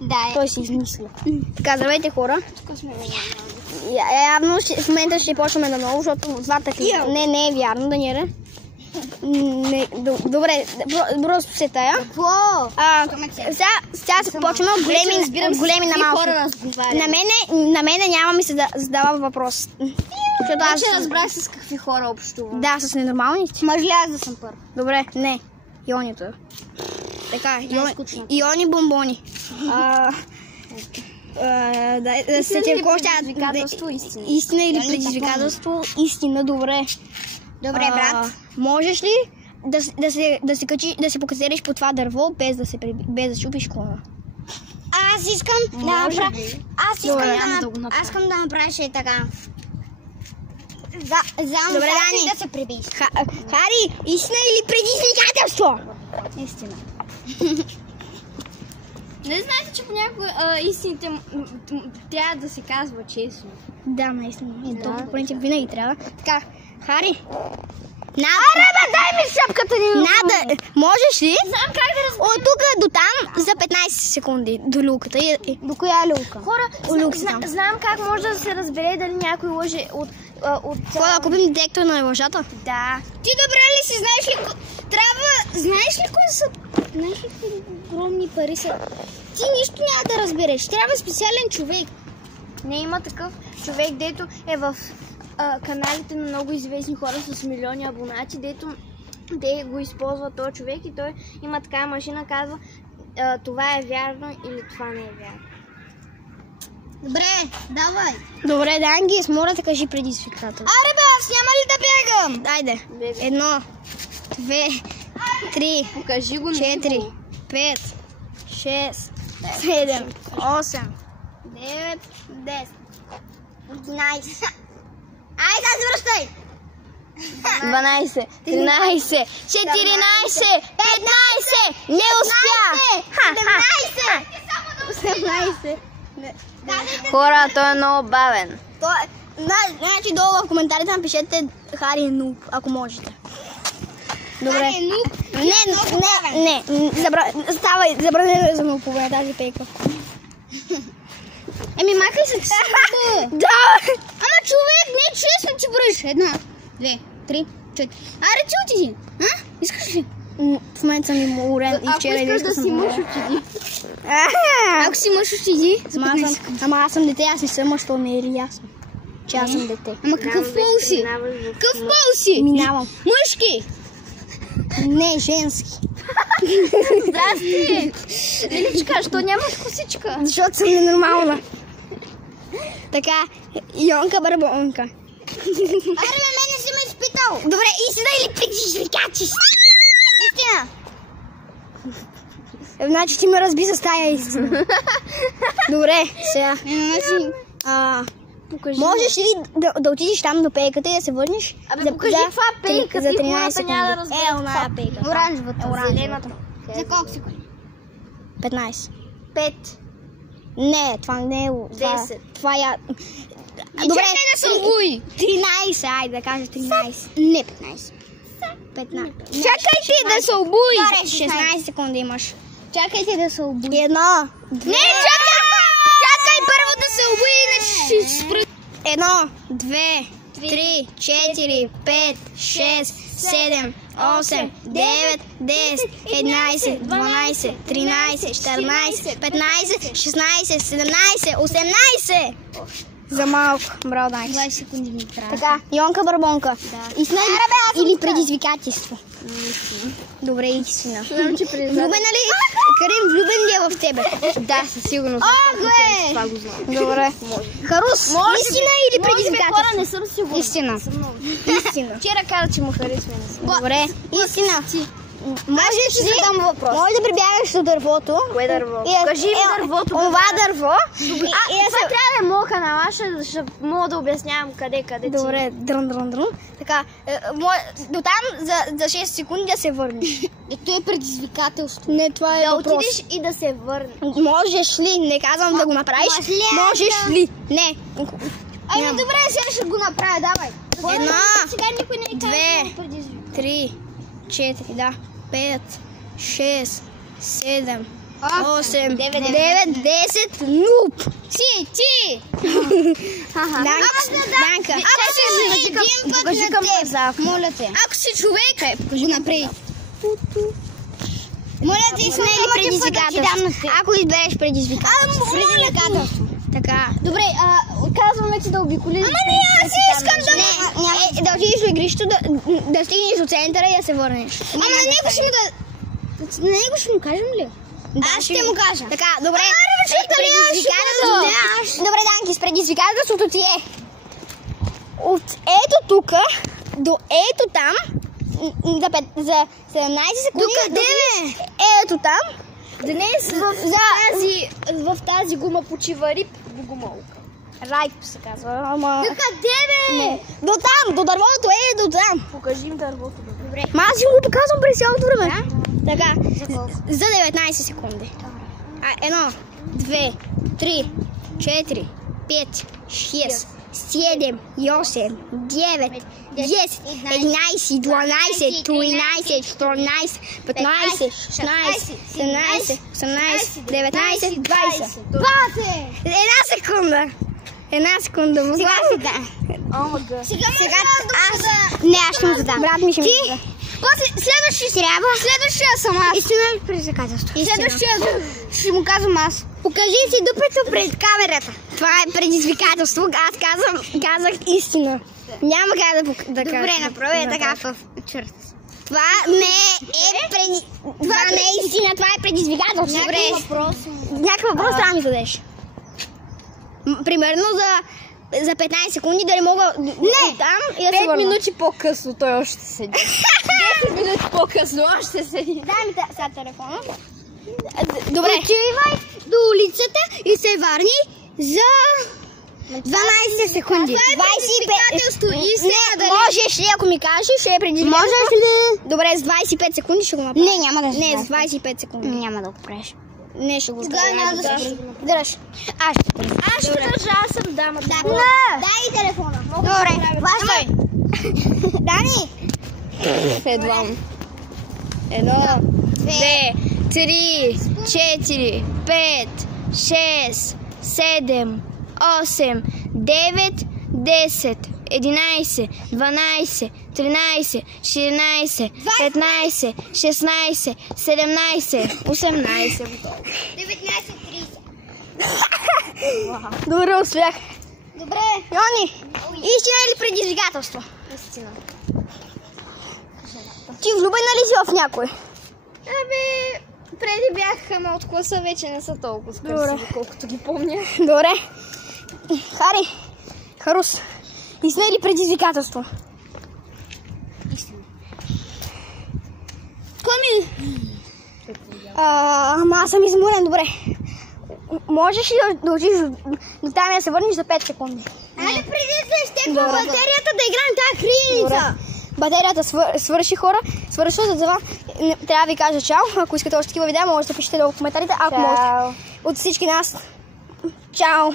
Да. Той си измисля. Така, здравейте хора. Явно в момента ще почваме на ново, защото двата клипа... Не е вярно, Даниеле. Добре, просто се тая. Какво? Сега се почваме от големи на малки. На мене няма ми се задава въпрос. Вече разбрах с какви хора общувам. Да, с ненормалните. Може ли аз да съм първ? Добре, не. Ионито. Така, Иони бомбони. Да се ти предизвикателство, истина. Истина или предизвикателство? Истина, добре. Добре, брат. Можеш ли да се покатериш по това дърво, без да чупиш клона? Аз искам да направя... Аз искам да направиш и така. Добре, Дани. Да се прибиш. Хари, истина или предизвикателство? Истина. Не знаете, че понякога истините трябва да се казва честно. Да, наистина. По принцип винаги трябва. Така, Хари. Аре, бе, дай ми шапката ни! Можеш ли? Знам как да разбера. От тук до там за 15 секунди до люлката. До коя люлка? Хора, знам как може да се разбере дали някой лъже от... Какво да купим детектор на лъжата? Да. Ти добре ли си? Знаеш ли... Знаеш ли кои са... Знаеш ли какви огромни пари са? Ти нищо няма да разбереш. Трябва специален човек. Не има такъв човек, дето е в каналите на много известни хора с милиони абонати, дето те го използва този човек и той има такава машина, казва това е вярно или това не е вярно. Добре, давай. Добре, Дангис, моля да кажи предизвикателство. Аре бе, аз няма ли да бегам? Дайде. Бегам. 1, 2, 3, Покажи го 4, 5, 6, 7, 8, 9, 10, 11. Айде, завръщай! 12, 13, 14, 15, не успя! 17, 18. Хора, той е много бавен. Значи долу в коментарите напишете Хари е нуб, ако можете. Добре. Не, забравя за нуб по тази пейка. Махай се си. Да! Ама човек, не честно ти броиш. 1, 2, 3, 4. Аре, ти отиди. Искаш ли? В момента съм уморен и вчера Ако искаш да си мъж, отиди. Ако си мъж, отиди. Ама аз съм дете, аз не съм мъж, то не е ли ясно, че аз съм дете. Ама какъв пол си? Какъв пол си? Минавам. Мъжки. Не, женски. Здрасти. Лиличка, що нямаш косичка? Защото съм ненормална. Така, Йонка Барбонка. Аре, мене си ме изпитал. Добре, истина или предизвикателство? Истина. Значи ти ме разби с тая истина. Добре, сега. Можеш ли да отидеш там до пейката и да се върнеш? Абе, покажи каква пейка, за ти 13 хората секунди. няма да разберат. Оная пейка. Оранжевата, зелената. За колко секунди? 15. 5. Не, това не е... 10. Това е... Добре, не се обуй. 13, айде да кажа 13. Не 15. 15. Чакай ти да се обуй. 16 секунди имаш. Чакай ти да се обуй. 1, 2... Не, чакай първо да се обуи, иначе ще спра. 1, 2, 3, 4, 5, 6, 7, 8, 9, 10, 11, 12, 13, 14, 15, 16, 17, 18. За малко, браво, Дайс. 20 секунди ми трябва. Така, Йонка Барбонка. Да. Истина или предизвикателство? Добре, истина. Влюбен ли? Карим, влюбен ли е в тебе? Да, със сигурност. Това го знам. Добре. Харус, истина или предизвикателство? Хора не съм сигурна. Истина. Истина. Вчера каза, че му харесва. Добре, истина. Можеш ли задам въпрос? Може да прибягаш до дървото. Кое дърво? Кажи ми дървото. Това дърво. Това трябва да е моха на ваша, защото мога да обяснявам къде ти. Добре, дрън. Така, до там за 6 секунди да се върнеш. Това е предизвикателство. Не, това е да въпрос. отидеш и да се върнеш. Можеш ли? Не казвам да го направиш. Можеш ли? Не. Ами добре, сега ще го направя, давай. 1, 2, 3, 4, да, 5, 6, 7, 8, 9, 10, нуп. Ти! Данка. Покажи към пазар. Моля те. Ако си човек, Кажи напред. моля ти, сме ли предизвикателство? Ако избереш предизвикателство. Предизвикателство. Така. Добре, казваме ти да обиколиш. Ама не, аз искам да... да отидеш в игрището, да стигнеш до центъра и да се върнеш. Ама на него ще му да... На него ще му кажем ли? Аз ще му кажа. Така, добре. предизвикателството. Добре, Данки, с предизвикателството ти е от ето тука до ето там за 17 секунди. Докъде бе? Ето там. Днес в тази гума почива риб богомолка. Райп се казва, ама... Докъде бе? Не. До там, до дървото е до там. Покажи им дървото. Добре. Ма аз си го показвам през цялото време. Така, за 19 секунди. 1, 2, 3, 4, 5, 6, 7, 8, 9, 10, 11, 12, 13, 14, 15, 16, 17, 18, 19, 20. Една секунда. Сега си да. Сега аз... Не, аз ще му задам. Брат ми ще ми зададе. Следващия съм аз. Истина ли предизвикателство? Следващия ще му казвам аз. Покажи си дупето пред камерата. Това е предизвикателство. Аз казах истина. Няма как да кажа. Добре, направи така в черта. Това не е истина, това е предизвикателство. Някакъв въпрос трябва да ми зададеш. Примерно за 15 секунди да не мога там и да се върна. 5 минути по-късно той още седи. 10 минути по-късно още седи. Дай ми сега телефона. Добре. Отивай до улицата и се върни за 12 секунди. Това е предизвикателство. Можеш ли, ако ми кажеш, ще е предизвикателство? Можеш ли? Добре, с 25 секунди ще го направя. Не, няма да се Не, с 25 секунди. Няма да го правиш. Не, ще го Няма да се дръж. Аз ще държа, аз съм дама. Дай телефона. Добре, ващай. Дани. Едвам. 1, 2, 3, 4, 5, 6, 7, 8, 9, 10, 11, 12, 13, 14, 15, 16, 17, 18. 19:30. Добре, успях. Добре. Йони, истина или предизвикателство? Истина. Ти влюбена ли си в някой? Преди бях, ама от класа вече не са толкова красиви, колкото ги помня. Добре. Харус, истина или предизвикателство? Истина. Ама аз съм изморен, добре. Можеш ли да отидеш до там и да се върнеш за 5 секунди? Айде преди да изтеква батерията да играем тази криница. Батерията свърши, хора. Свършва, за това трябва да ви кажа чао. Ако искате още такива видеа, можете да пишете долу в коментарите. Ако можете. От всички нас, чао!